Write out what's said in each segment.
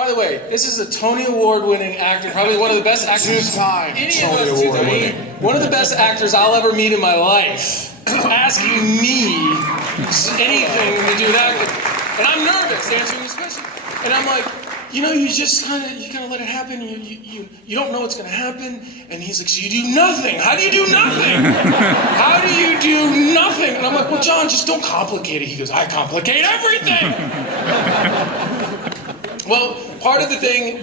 By the way, this is a Tony Award-winning actor, probably one of the best actors. Two-time Tony Award-winning. One of the best actors I'll ever meet in my life. Asking me anything to do that, and I'm nervous answering this question. And I'm like, you know, you kind of let it happen. You don't know what's gonna happen. And he's like, so you do nothing. How do you do nothing? How do you do nothing? And I'm like, well, John, just don't complicate it. He goes, I complicate everything. Well, part of the thing,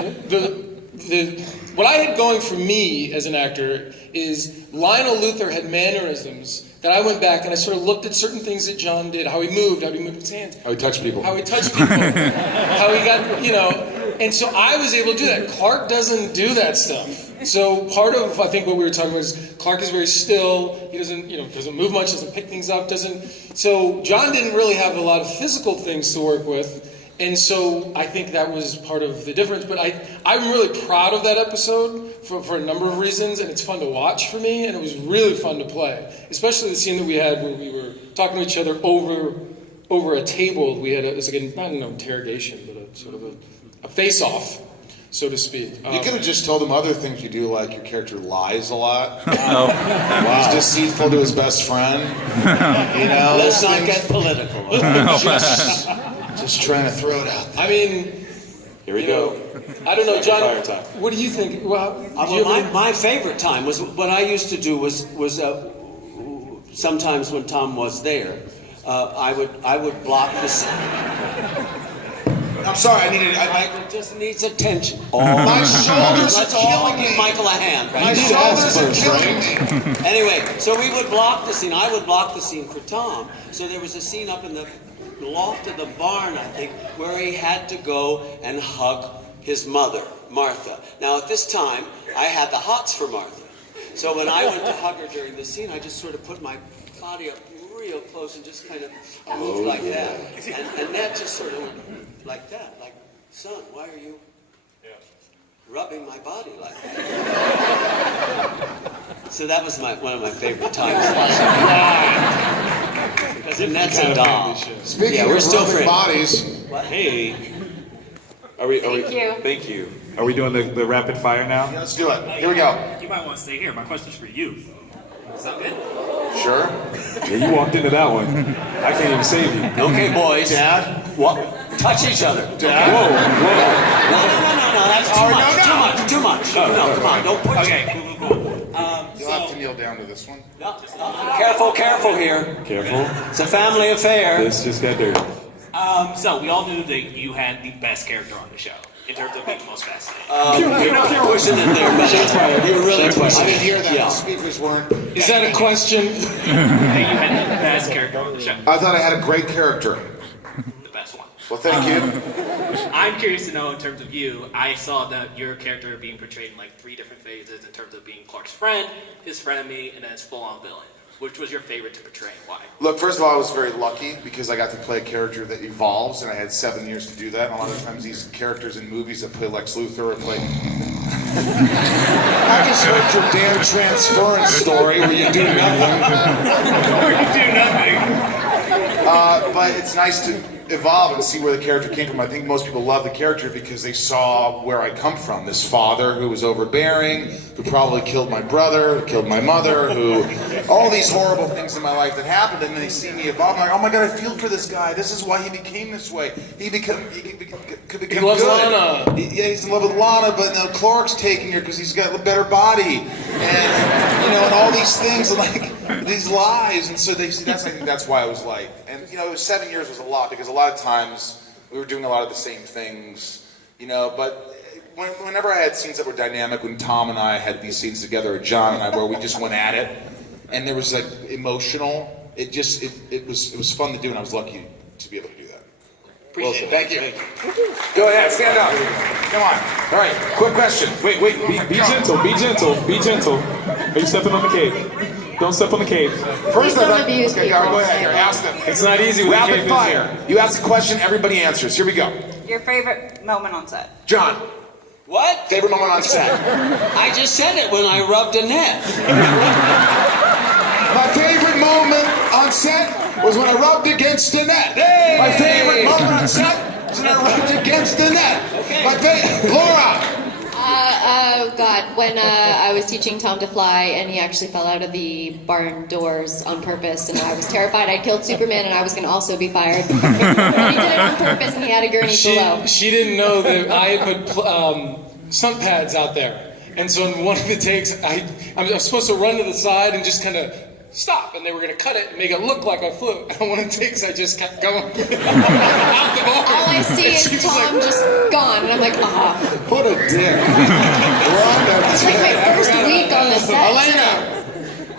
what I had going for me as an actor is Lionel Luthor had mannerisms that I went back and I sort of looked at certain things that John did, how he moved his hands. How he touched people. How he got, and so I was able to do that. Clark doesn't do that stuff. So part of, I think, what we were talking about is Clark is very still, he doesn't move much, doesn't pick things up, so John didn't really have a lot of physical things to work with. And so I think that was part of the difference. But I'm really proud of that episode for a number of reasons, and it's fun to watch for me, and it was really fun to play. Especially the scene that we had where we were talking to each other over a table. We had it was like not an interrogation, but a sort of a face-off, so to speak. You could have just told him other things you do, like your character lies a lot. Wow. He's deceitful to his best friend. You know, let's not get political. Just trying to throw it out there. I mean, here we go. I don't know, John. What do you think? My favorite time was what I used to do was sometimes when Tom was there, I would block the scene. I'm sorry, It just needs attention. My shoulders are killing me. Michael a hand. Right? My shoulders are killing me. Anyway, so we would block the scene. I would block the scene for Tom. So there was a scene up in the loft of the barn, I think, where he had to go and hug his mother, Martha. Now, at this time, I had the hots for Martha. So when I went to hug her during the scene, I just sort of put my body up real close and just kind of moved like that. And that just sort of went like that. Like, son, why are you rubbing my body like that? So that was one of my favorite times. Because Annette's a doll. Speaking of rubbing bodies. What? Hey. Thank you. Are we doing the rapid fire now? Yeah, let's do it. Here we go. You might want to stay here. My question's for you. Is that good? Sure. Yeah, you walked into that one. I can't even save you. Okay, boys. Dad? What? Touch each other. Dad? Whoa. No. That's too much. No, come on. Don't push Okay, it. cool. You'll have to kneel down to this one. No, careful here. Careful. It's a family affair. This just got dirty. So we all knew that you had the best character on the show in terms of being the most fascinating. You're pushing it there, man. You're really pushing I it. didn't hear that. Yeah. The speakers weren't. Is that a question? That you had the best character on the show. I thought I had a great character. The best one. Well, thank you. I'm curious to know in terms of you, I saw that your character being portrayed in like 3 different phases in terms of being Clark's friend, his frenemy, and then his full-on villain. Which was your favorite to portray and why? Look, first of all, I was very lucky because I got to play a character that evolves, and I had 7 years to do that. And a lot of times these characters in movies that play Lex Luthor or play... I just heard your damn transference story where you do nothing. But it's nice to evolve and see where the character came from. I think most people love the character because they saw where I come from. This father who was overbearing, who probably killed my brother, who killed my mother, who... all these horrible things in my life that happened, and then they see me evolve. I'm like, oh my God, I feel for this guy. This is why he became this way. He could become He loves good. Lana. He's in love with Lana, but now Clark's taking her because he's got a better body. And, and all these things, like, these lies. And so I think that's why I was like, and, 7 years was a lot because a lot of times we were doing a lot of the same things, but whenever I had scenes that were dynamic, when Tom and I had these scenes together, or John and I, where we just went at it, and there was like emotional, it was fun to do, and I was lucky to be able to do that. Appreciate it. Thank you. Go ahead, stand up. Come on. All right, quick question. Wait, be gentle. Are you stepping on the cake? Don't step on the cake. First, don't abuse okay, people. go ahead. Here, ask them. It's not easy when the Rapid cake is fire. here. You ask a question, everybody answers. Here we go. Your favorite moment on set? John, What? favorite moment on set? I just said it when I rubbed Annette. My favorite moment on set was when I rubbed against Annette. My favorite moment on set Isn't that right against the net? Okay. My face, Laura. Oh God, when I was teaching Tom to fly and he actually fell out of the barn doors on purpose and I was terrified I'd killed Superman and I was going to also be fired. And he did it on purpose and he had a gurney below. She didn't know that I had put stunt pads out there. And so in one of the takes, I was supposed to run to the side and just kind of stop, and they were going to cut it and make it look like I flew. And one of the takes, I just kept going out the barn. All I see And she is was Tom like, just gone and I'm like, ah. What a dick. It's like my first week on the set. Alaina.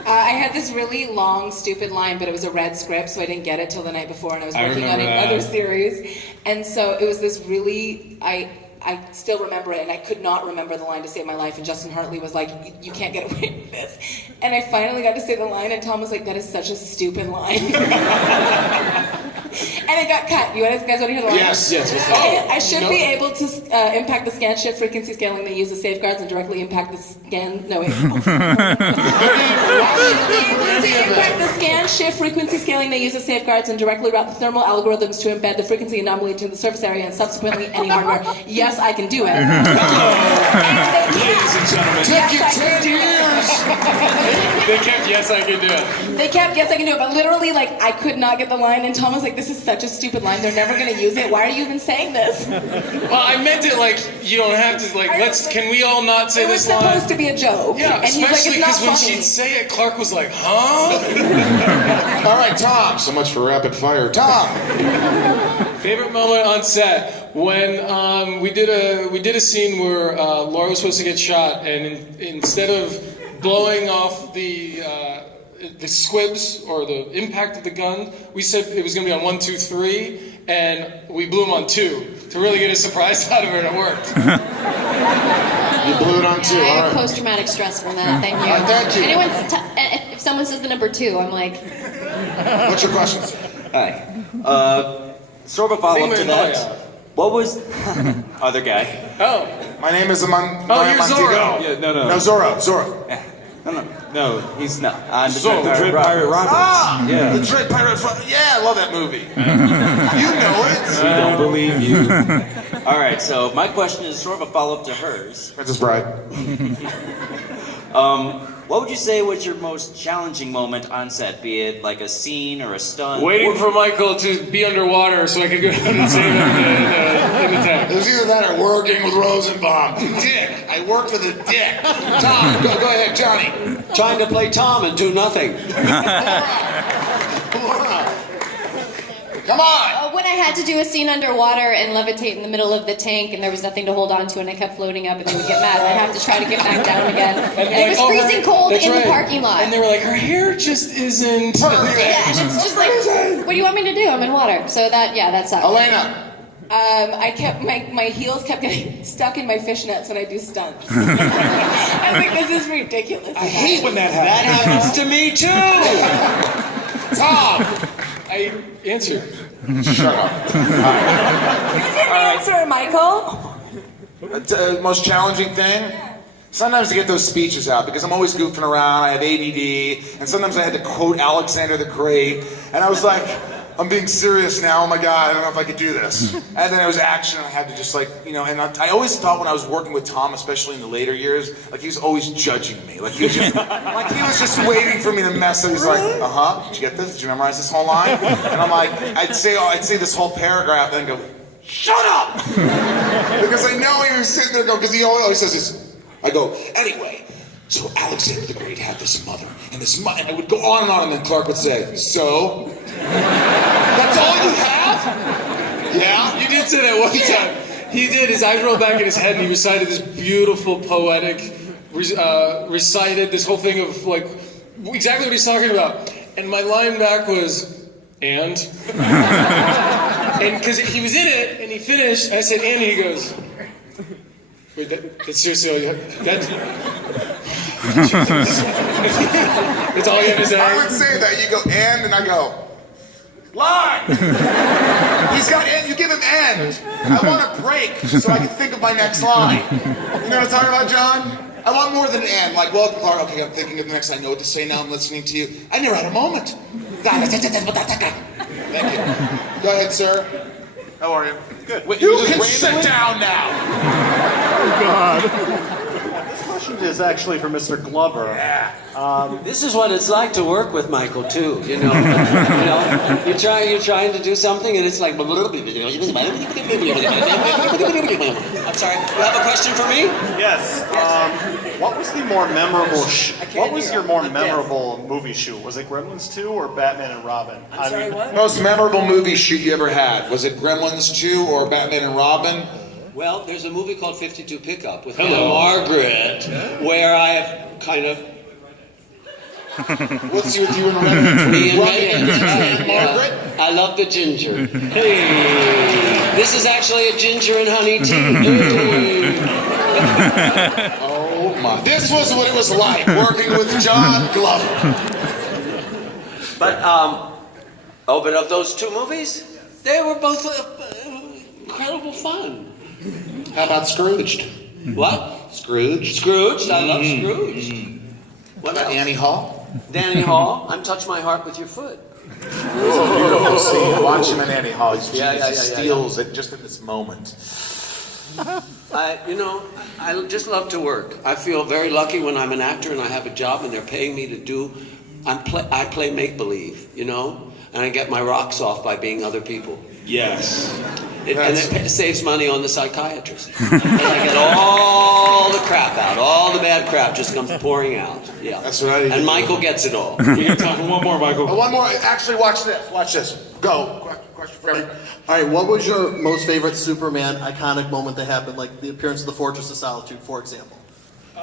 I had this really long, stupid line, but it was a red script, so I didn't get it till the night before, and I was working on another series. And so it was this really, I still remember it, and I could not remember the line to save my life, and Justin Hartley was like, you can't get away with this. And I finally got to say the line, and Tom was like, that is such a stupid line. And it got cut. You guys want to hear the line? Yes. I should be able to impact the scan shift frequency scaling they use the safeguards and directly impact the scan. No, wait. I should be able to impact the scan shift frequency scaling they use the safeguards and directly route the thermal algorithms to embed the frequency anomaly to the surface area and subsequently any hardware. Yes, I can do it. Ladies and gentlemen. Yes, I can do it. they kept, yes, I can do it. They kept, yes, I can do it, but literally, like, I could not get the line, and Tom was like, this is such a stupid line, they're never gonna use it, why are you even saying this? Well, I meant it like, you don't have to, like, can we all not say It was this line? supposed to be a joke, Yeah, and he's like, especially it's not because when funny. she'd say it, Clark was like, huh? All right, Tom. So much for rapid fire. Tom. Favorite moment on set when we did a scene where Laura was supposed to get shot, and instead of blowing off the squibs or the impact of the gun, we said it was going to be on 1, 2, 3, and we blew them on 2 to really get a surprise out of it, and it worked. You blew it on 2. I All have right. post-traumatic stress from that. Thank you. Thank you. If someone says the number 2, I'm like, What's your question? Hi. Sort of a follow-up to that. What was... Other guy. Oh, My name is you're Zorro. Yeah, no. No, Zorro. Yeah. No, he's No, I'm the the Dread Pirate Roberts. Ah, Yeah. the Dread Pirate. Yeah, I love that movie. You know it. We don't believe you. All right, so my question is sort of a follow-up to hers. Princess Bride. What would you say was your most challenging moment on set? Be it like a scene or a stunt? waiting for Michael to be underwater so I could go down and save him in the tank. It was either that or working with Rosenbaum. Dick. I worked with a dick. Tom, go ahead, Johnny. Trying to play Tom and do nothing. Laura. Come on. when I had to do a scene underwater and levitate in the middle of the tank and there was nothing to hold on to and I kept floating up and they would get mad and I'd have to try to get back down again. And it was freezing cold in the parking lot. And they were like, her hair just isn't perfect. Yeah, and it's just like, what do you want me to do? I'm in water. So that sucked. Alaina. I kept my heels kept getting stuck in my fishnets when I do stunts. I was like, this is ridiculous. I hate when that That happens. happens to me too. Tom. I answered. Shut up. You didn't answer, Michael. Most challenging thing? Sometimes to get those speeches out because I'm always goofing around. I have ADD, and sometimes I had to quote Alexander the Great, and I was like, I'm being serious now. Oh my God, I don't know if I could do this. And then it was action. I had to just and I always thought when I was working with Tom, especially in the later years, like he was always judging me. Like he was just waiting for me to mess up. He's like, did you get this? Did you memorize this whole line? And I'm like, I'd say this whole paragraph and then go, shut up! Because I know he was sitting there because he always says this. I go, anyway, so Alexander the Great had this mother, and I would go on, and then Clark would say, so? That's all you have? Yeah? You did say that one time. He did. His eyes rolled back in his head and he recited this beautiful poetic, recited this whole thing of like, exactly what he's talking about. And my line back was, and because he was in it and he finished, and I said, and he goes, wait, that's seriously all you have? That's all you have to say? I would say that. You go, and I go, lie! He's got end, you give him end. I want a break so I can think of my next line. You know what I'm talking about, John? I want more than an end. Like, well, Clark, okay, I'm thinking of the next line. I know what to say now. I'm listening to you. I never had a moment. Thank you. Go ahead, sir. How are you? Good. Wait, You just can sit randomly? down now. This question is actually for Mr. Glover. This is what it's like to work with Michael too. You know, you're trying to do something, and it's like. I'm sorry. You have a question for me? Yes. What was the more memorable? What was your more memorable movie shoot? Was it Gremlins 2 or Batman and Robin? I'm sorry. What? Most memorable movie shoot you ever had? Was it Gremlins 2 or Batman and Robin? Well, there's a movie called 52 Pickup with Hannah Margaret, where I have kind of. What's with you and Red? Me and Margaret? Margaret? I love the ginger. Hey. This is actually a ginger and honey tea. Oh my! This was what it was like working with John Glover. But but of those two movies, they were both incredible fun. How about Scrooged? What? Scrooged. Scrooge. I love Scrooge. What else? Annie Hall. Danny Hall. I'm touch my heart with your foot. Beautiful scene. Watch him in Annie Hall. He Yeah. steals it just in this moment. I just love to work. I feel very lucky when I'm an actor and I have a job and they're paying me to do. I play make believe, and I get my rocks off by being other people. Yes. And it saves money on the psychiatrist. And I get all the crap out. All the bad crap just comes pouring out. Yeah. That's what I do. And Michael gets it all. We got time for one more, Michael. One more. Actually, watch this. Watch this. Go. Question for everybody. All right, what was your most favorite Superman iconic moment that happened, like the appearance of the Fortress of Solitude, for example?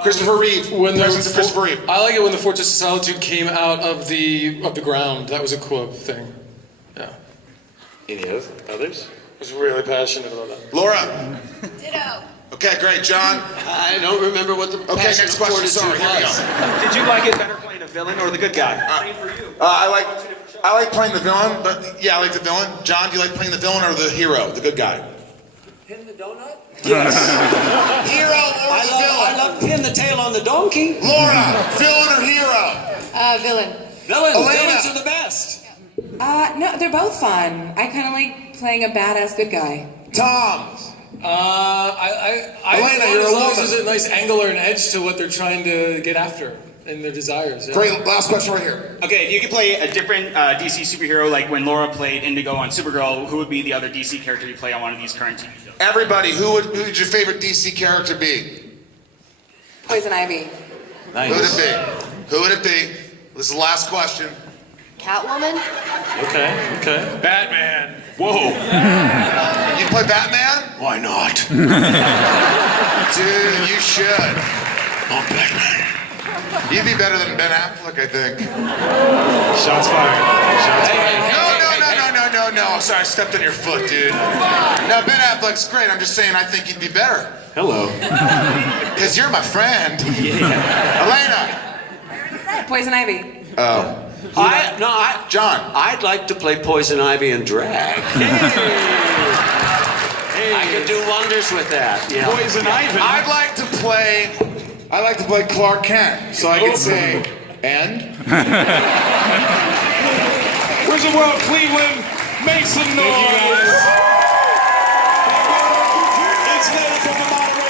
Christopher Reeve. Presence of Christopher Reeve. I like it when the Fortress of Solitude came out of the ground. That was a cool thing. Yeah. Any others? I was really passionate about that. Laura. Ditto. Okay, great. John. I don't remember what the Okay, passion next of question. Fortitude Sorry, here we was. go. Did you like it better playing a villain or the good guy? I like playing the villain, but yeah, I like the villain. John, do you like playing the villain or the hero, the good guy? Pin the donut? Yes. Hero or I love pin the tail on the donkey. Laura, villain or hero? Villain. Alaina. Villains are the best. No, they're both fun. I kind of like playing a badass good guy. Tom. Alaina, you're a as long as woman. there's a nice angle or an edge to what they're trying to get after and their desires. Yeah. Great. Last question right here. Okay, if you could play a different DC superhero, like when Laura played Indigo on Supergirl, who would be the other DC character you play on one of these current TV shows? Everybody, who would your favorite DC character be? Poison Ivy. Who would it be? Who would it be? This is the last question. Catwoman? Okay. Batman. Whoa. You play Batman? Why not? Dude, you should. I'm Batman. You'd be better than Ben Affleck, I think. Shots fired. No. Sorry, I stepped on your foot, dude. No, Ben Affleck's great. I'm just saying I think you'd be better. Hello. Because you're my friend. Alaina. Poison Ivy. Oh. John. I'd like to play Poison Ivy and drag. I could do wonders with that. Yeah. Poison Ivy. I'd like to play Clark Kent, so I could say, and? Where's the world, Cleveland? Make some noise. It's there from the moderator.